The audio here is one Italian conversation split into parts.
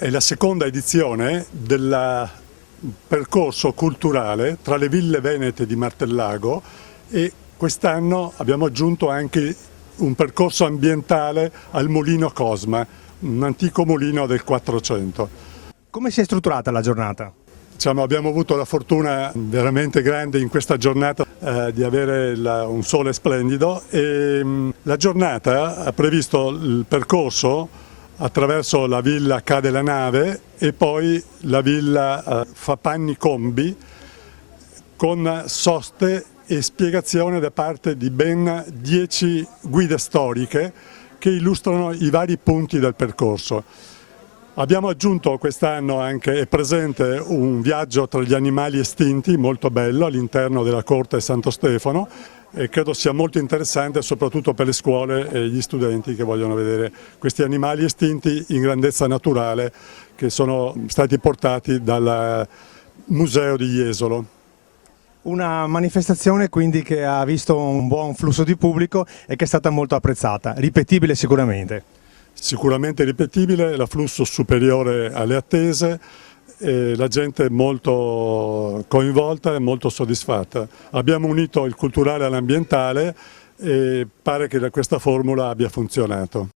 È la seconda edizione del percorso culturale tra le ville venete di Martellago e quest'anno abbiamo aggiunto anche un percorso ambientale al Mulino Cosma, un antico mulino del 400. Come si è strutturata la giornata? Abbiamo avuto la fortuna veramente grande in questa giornata di avere un sole splendido e la giornata ha previsto il percorso attraverso la villa Ca' della Nave e poi la villa Fapanni Combi con soste e spiegazione da parte di ben 10 guide storiche che illustrano i vari punti del percorso. Abbiamo aggiunto quest'anno anche, è presente un viaggio tra gli animali estinti molto bello all'interno della Corte Santo Stefano e credo sia molto interessante soprattutto per le scuole e gli studenti che vogliono vedere questi animali estinti in grandezza naturale che sono stati portati dal Museo di Jesolo. Una manifestazione quindi che ha visto un buon flusso di pubblico e che è stata molto apprezzata, ripetibile sicuramente. Sicuramente ripetibile, l'afflusso superiore alle attese e la gente è molto coinvolta e molto soddisfatta. Abbiamo unito il culturale all'ambientale e pare che questa formula abbia funzionato.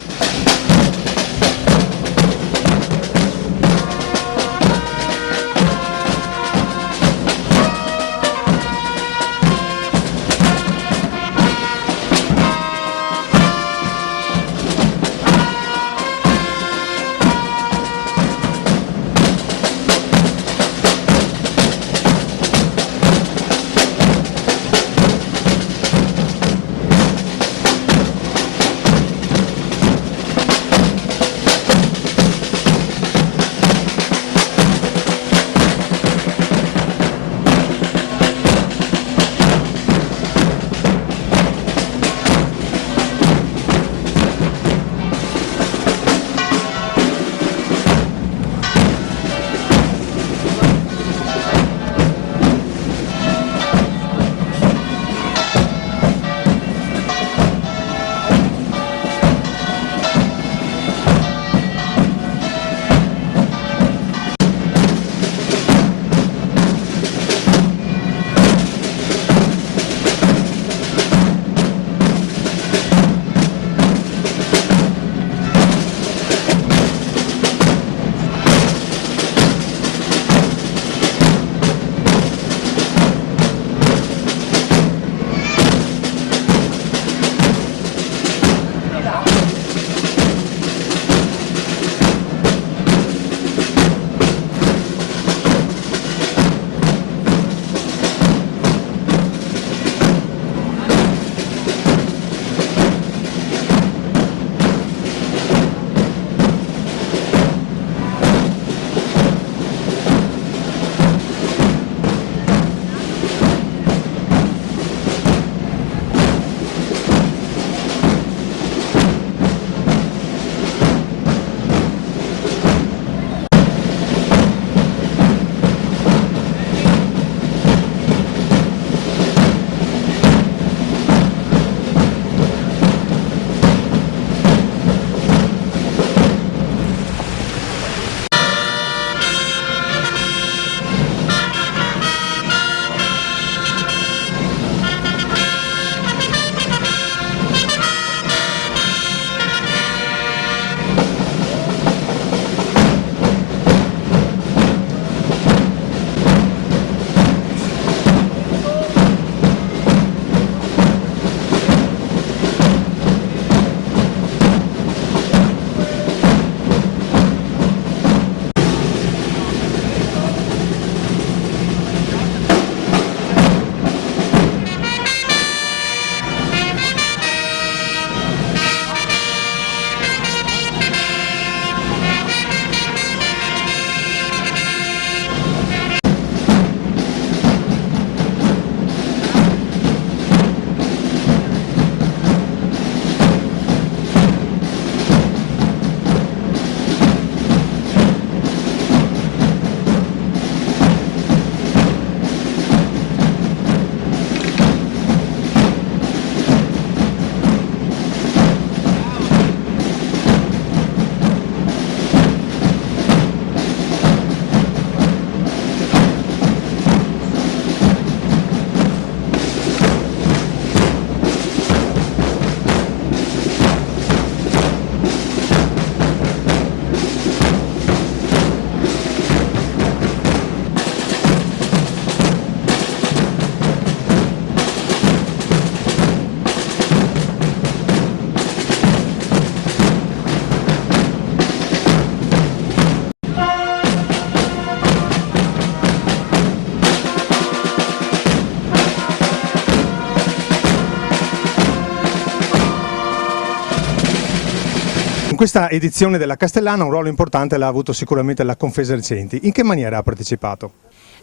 questa edizione della Castellana un ruolo importante l'ha avuto sicuramente la Confesercenti. In che maniera ha partecipato?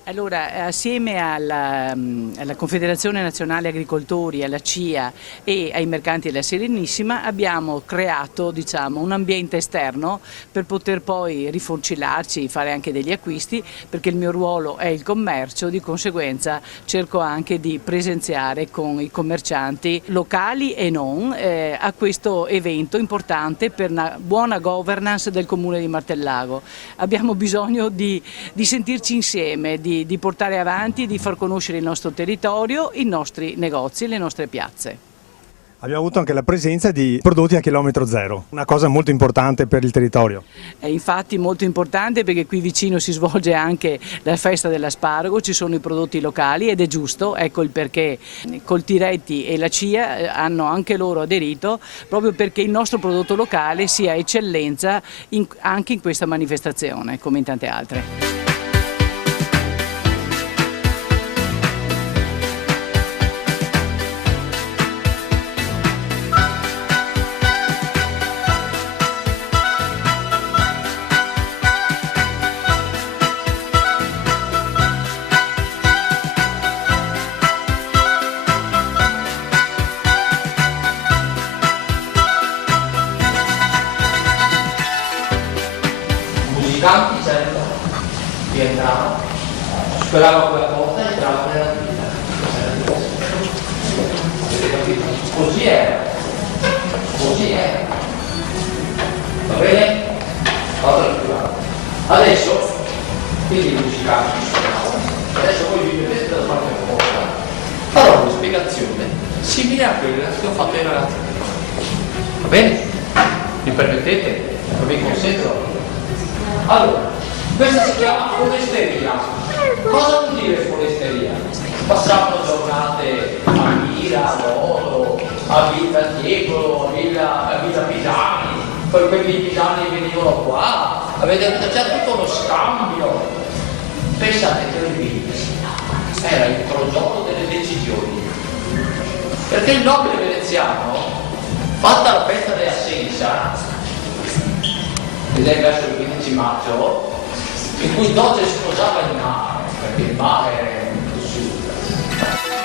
Allora, assieme alla Confederazione Nazionale Agricoltori, alla CIA e ai mercanti della Serenissima abbiamo creato, diciamo, un ambiente esterno per poter poi riforcilarci, fare anche degli acquisti, perché il mio ruolo è il commercio, di conseguenza cerco anche di presenziare con i commercianti locali e non a questo evento importante per una buona governance del Comune di Martellago. Abbiamo bisogno di sentirci insieme, di portare avanti, di far conoscere il nostro territorio, i nostri negozi, le nostre piazze. Abbiamo avuto anche la presenza di prodotti a chilometro zero, una cosa molto importante per il territorio. È infatti molto importante perché qui vicino si svolge anche la festa dell'asparago, ci sono i prodotti locali ed è giusto, ecco il perché Coltiretti e la CIA hanno anche loro aderito, proprio perché il nostro prodotto locale sia eccellenza anche in questa manifestazione, come in tante altre. I campi c'erano, rientravano, superava quella porta e entrava nella vita. Avete capito? Così era. Così era. Va bene? Vado tranquillo. Adesso, quindi i musicanti suonavano, adesso voi vi vedete da parte opposta. Farò una spiegazione simile a quella che ho fatto ai ragazzi. Va bene? Mi permettete? Non vi consento? Allora, questa si chiama foresteria. Cosa vuol dire foresteria? Passavano giornate a Mira, a Loro, a Villa Tiepolo, a Villa Pisani, poi quelli di Pisani venivano qua, c'era tutto uno scambio. Pensate che era il crogiolo delle decisioni. Perché il nobile veneziano, fatta la festa dell'Assenza, ed è verso il 15 maggio, in cui Doce sposava il mare, perché il mare è molto sud.